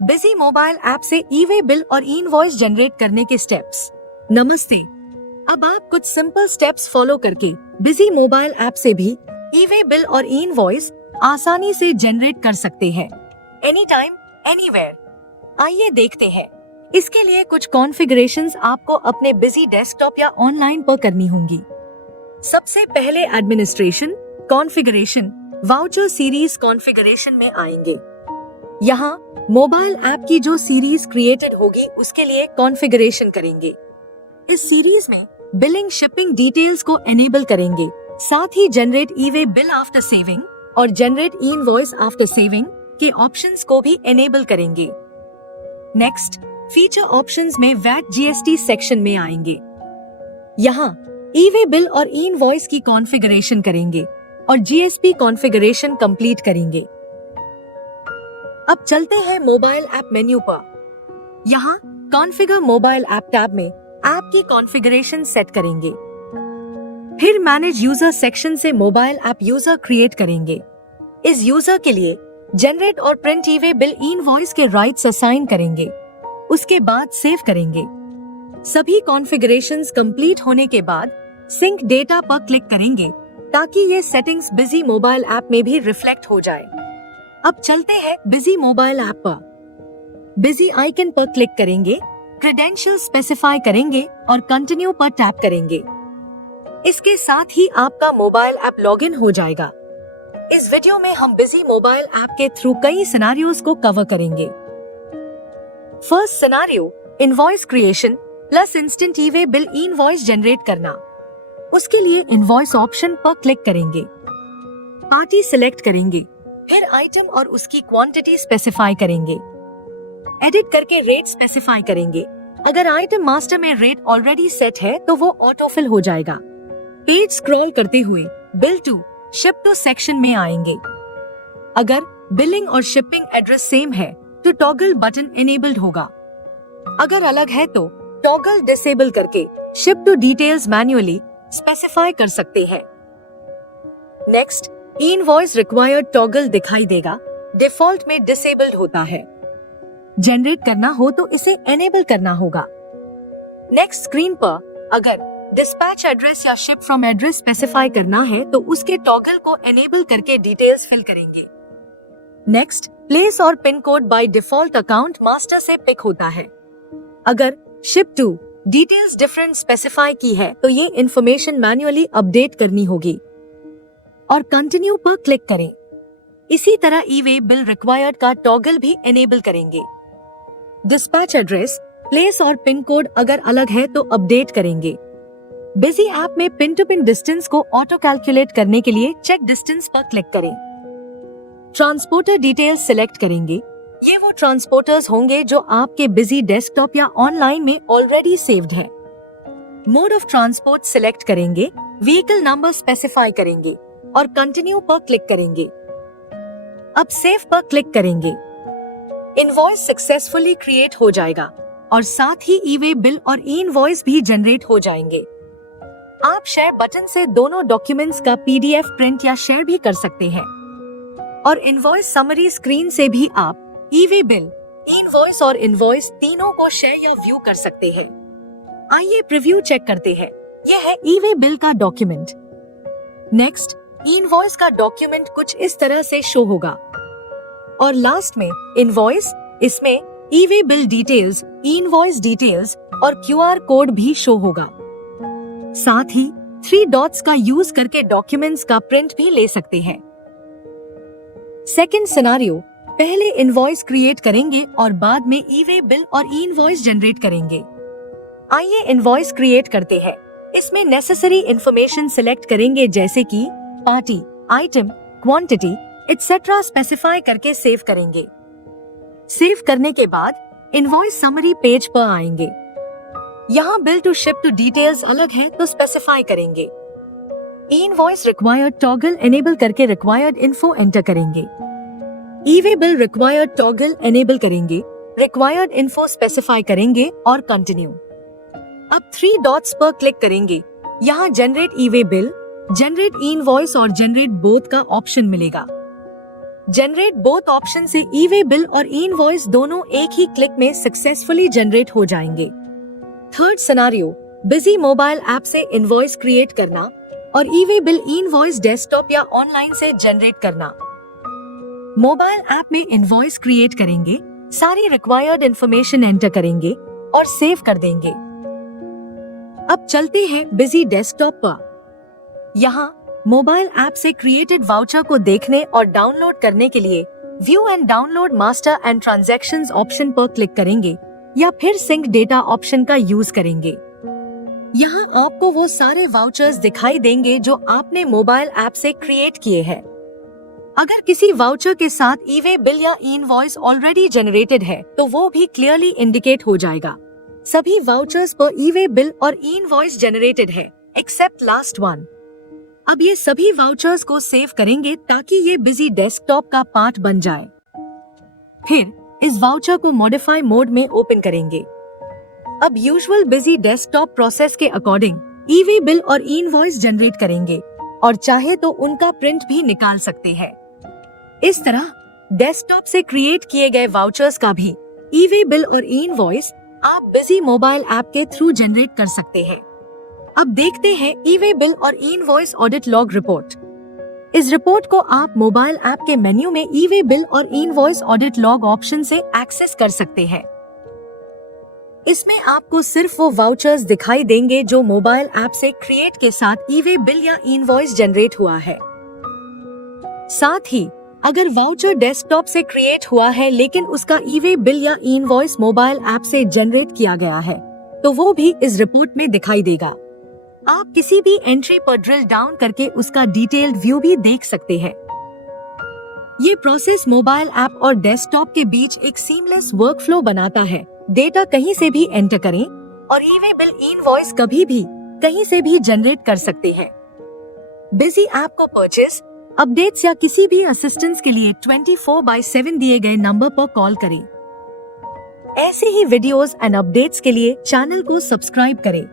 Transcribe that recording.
Busy mobile app से e way bill और invoice generate करने के स्टेप्स। नमस्ते। अब आप कुछ सिंपल स्टेप्स फॉलो करके बिजी मोबाइल ऐप से भी ई वे बिल और इनवॉइस आसानी से जनरेट कर सकते हैं, एनी टाइम एनीवेयर। आइए देखते हैं। इसके लिए कुछ कॉन्फ़िगरेशंस आपको अपने बिजी डेस्कटॉप या ऑनलाइन पर करनी होंगी। सबसे पहले administration, configuration, voucher series configuration में आएंगे। यहाँ मोबाइल ऐप की जो सीरीज क्रिएटेड होगी उसके लिए कॉन्फ़िगरेशन करेंगे। इस सीरीज में बिलिंग शिपिंग डिटेल्स को एनेबल करेंगे, साथ ही generate e way bill after saving और जनरेट इनवॉइस आफ्टर सेविंग के ऑप्शंस को भी एनेबल करेंगे। नेक्स्ट, फीचर ऑप्शंस में वैट जीएसटी सेक्शन में आएंगे। यहाँ ई वे बिल और इनवॉइस की कॉन्फ़िगरेशन करेंगे और जीएसपी कॉन्फ़िगरेशन कंप्लीट करेंगे। अब चलते हैं मोबाइल ऐप मेन्यू पर। यहाँ कॉन्फ़िगर मोबाइल ऐप टैब में ऐप की कॉन्फ़िगरेशन सेट करेंगे। फिर मैनेज यूजर सेक्शन से मोबाइल ऐप यूजर क्रिएट करेंगे। इस यूजर के लिए जनरेट और प्रिंट ई वे बिल इनवॉइस के राइट्स असाइन करेंगे। उसके बाद सेव करेंगे। सभी कॉन्फ़िगरेशंस कंप्लीट होने के बाद सिंक डेटा पर क्लिक करेंगे ताकि ये सेटिंग्स बिजी मोबाइल ऐप में भी रिफ्लेक्ट हो जाए। अब चलते हैं बिजी मोबाइल ऐप पर। बिजी आइकन पर क्लिक करेंगे, क्रेडेंशियल स्पेसिफाई करेंगे और कंटिन्यू पर टैप करेंगे। इसके साथ ही आपका मोबाइल ऐप लॉगिन हो जाएगा। इस वीडियो में हम बिजी मोबाइल ऐप के थ्रू कई सिनेरियोज को कवर करेंगे। First scenario, invoice creation plus instant E way bill invoice generate करना। उसके लिए इनवॉइस ऑप्शन पर क्लिक करेंगे, पार्टी सिलेक्ट करेंगे, फिर आइटम और उसकी क्वांटिटी स्पेसिफाई करेंगे। एडिट करके रेट स्पेसिफाई करेंगे। अगर आइटम मास्टर में रेट ऑलरेडी सेट है तो वो ऑटोफिल हो जाएगा। पेज स्क्रॉल करते हुए bill to ship to section में आएंगे। अगर बिलिंग और शिपिंग एड्रेस सेम है तो टॉगल बटन इनेबल्ड होगा। अगर अलग है तो टॉगल डिसेबल करके ship to details manually specify कर सकते हैं। नेक्स्ट, इनवॉइस रिक्वायर्ड टॉगल दिखाई देगा, डिफॉल्ट में डिसेबल्ड होता है। जनरेट करना हो तो इसे एनेबल करना होगा। नेक्स्ट स्क्रीन पर अगर डिस्पैच एड्रेस या शिप फ्रॉम एड्रेस स्पेसिफाई करना है तो उसके टॉगल को एनेबल करके डिटेल्स फिल करेंगे। नेक्स्ट, प्लेस और pin code by default account master से पिक होता है। अगर ship to details different specify की है तो ये इंफॉर्मेशन मैन्युअली अपडेट करनी होगी और कंटिन्यू पर क्लिक करें। इसी तरह ई वे बिल रिक्वायर्ड का टॉगल भी एनेबल करेंगे। डिस्पैच एड्रेस, प्लेस और पिन कोड अगर अलग है तो अपडेट करेंगे। बिजी ऐप में पिन टू पिन डिस्टेंस को ऑटो कैलकुलेट करने के लिए चेक डिस्टेंस पर क्लिक करें। ट्रांसपोर्टर डिटेल्स सिलेक्ट करेंगे। ये वो ट्रांसपोर्टर्स होंगे जो आपके बिजी डेस्कटॉप या ऑनलाइन में ऑलरेडी सेव्ड है। मोड ऑफ ट्रांसपोर्ट सिलेक्ट करेंगे, व्हीकल नंबर स्पेसिफाई करेंगे और कंटिन्यू पर क्लिक करेंगे। अब सेव पर क्लिक करेंगे। इनवॉइस सक्सेसफुली क्रिएट हो जाएगा और साथ ही ई वे बिल और इनवॉइस भी जनरेट हो जाएंगे। आप शेयर बटन से दोनों डॉक्यूमेंट्स का पीडीएफ प्रिंट या शेयर भी कर सकते हैं और इनवॉइस समरी स्क्रीन से भी आप ई वे बिल, इनवॉइस और इनवॉइस तीनों को शेयर या व्यू कर सकते हैं। आइए प्रीव्यू चेक करते हैं। यह है ई वे बिल का डॉक्यूमेंट। नेक्स्ट, इनवॉइस का डॉक्यूमेंट कुछ इस तरह से शो होगा और लास्ट में इनवॉइस, इसमें e way bill details, invoice details और क्यूआर कोड भी शो होगा। साथ ही 3 डॉट्स का यूज करके डॉक्यूमेंट्स का प्रिंट भी ले सकते हैं। सेकंड सिनेरियो, पहले इनवॉइस क्रिएट करेंगे और बाद में ई वे बिल और इनवॉइस जनरेट करेंगे। आइए इनवॉइस क्रिएट करते हैं। इसमें नेसेसरी इंफॉर्मेशन सिलेक्ट करेंगे जैसे कि party, item, quantity etcetera specify करके सेव करेंगे। सेव करने के बाद इनवॉइस समरी पेज पर आएंगे। यहाँ bill to ship to details अलग है तो स्पेसिफाई करेंगे। इनवॉइस रिक्वायर्ड टॉगल एनेबल करके रिक्वायर्ड इन्फो एंटर करेंगे। E way bill required toggle enable करेंगे, रिक्वायर्ड इन्फो स्पेसिफाई करेंगे और कंटिन्यू। अब 3 डॉट्स पर क्लिक करेंगे। यहाँ generate e way bill, generate invoice और जनरेट बोथ का ऑप्शन मिलेगा। जनरेट बोथ ऑप्शन से ई वे बिल और ई इनवॉइस दोनों एक ही क्लिक में सक्सेसफुली जनरेट हो जाएंगे। Third scenario, Busy mobile app से इनवॉइस क्रिएट करना और e way bill e invoice desktop या ऑनलाइन से जनरेट करना। मोबाइल ऐप में इनवॉइस क्रिएट करेंगे, सारी रिक्वायर्ड इंफॉर्मेशन एंटर करेंगे और सेव कर देंगे। अब चलते हैं बिजी डेस्कटॉप पर। यहाँ मोबाइल ऐप से क्रिएटेड वाउचर को देखने और डाउनलोड करने के लिए view and download master and transactions option पर क्लिक करेंगे या फिर सिंक डेटा ऑप्शन का यूज करेंगे। यहाँ आपको वो सारे वाउचर्स दिखाई देंगे जो आपने मोबाइल ऐप से क्रिएट किए हैं। अगर किसी वाउचर के साथ ई वे बिल या ई इनवॉइस ऑलरेडी जनरेटेड है तो वो भी क्लियरली इंडिकेट हो जाएगा। सभी वाउचर्स पर ई वे बिल और ई इनवॉइस जनरेटेड है एक्सेप्ट लास्ट वन। अब ये सभी वाउचर्स को सेव करेंगे ताकि ये बिजी डेस्कटॉप का पार्ट बन जाए। फिर इस वाउचर को मॉडिफाई मोड में ओपन करेंगे। अब यूजुअल बिजी डेस्कटॉप प्रोसेस के अकॉर्डिंग ई वे बिल और ई इनवॉइस जनरेट करेंगे और चाहे तो उनका प्रिंट भी निकाल सकते हैं। इस तरह डेस्कटॉप से क्रिएट किए गए वाउचर्स का भी ई वे बिल और ई इनवॉइस आप बिजी मोबाइल ऐप के थ्रू जनरेट कर सकते हैं। अब देखते हैं ई वे बिल और e invoice audit log report. इस रिपोर्ट को आप मोबाइल ऐप के मेन्यू में ई वे बिल और e invoice audit log option से एक्सेस कर सकते हैं। इसमें आपको सिर्फ वो वाउचर्स दिखाई देंगे जो मोबाइल ऐप से क्रिएट के साथ ई वे बिल या ई इनवॉइस जनरेट हुआ है। साथ ही अगर वाउचर डेस्कटॉप से क्रिएट हुआ है लेकिन उसका ई वे बिल या ई इनवॉइस मोबाइल ऐप से जनरेट किया गया है तो वो भी इस रिपोर्ट में दिखाई देगा। आप किसी भी एंट्री पर ड्रिल डाउन करके उसका डिटेल्ड व्यू भी देख सकते हैं। ये प्रोसेस मोबाइल ऐप और डेस्कटॉप के बीच एक सीमलेस वर्कफ्लो बनाता है। डेटा कहीं से भी एंटर करें और e way bill e invoice कभी भी कहीं से भी जनरेट कर सकते हैं। बिजी ऐप को परचेस, अपडेट्स या किसी भी असिस्टेंस के लिए 24/7 दिए गए नंबर पर कॉल करें। ऐसे ही वीडियोस एंड अपडेट्स के लिए चैनल को सब्सक्राइब करें।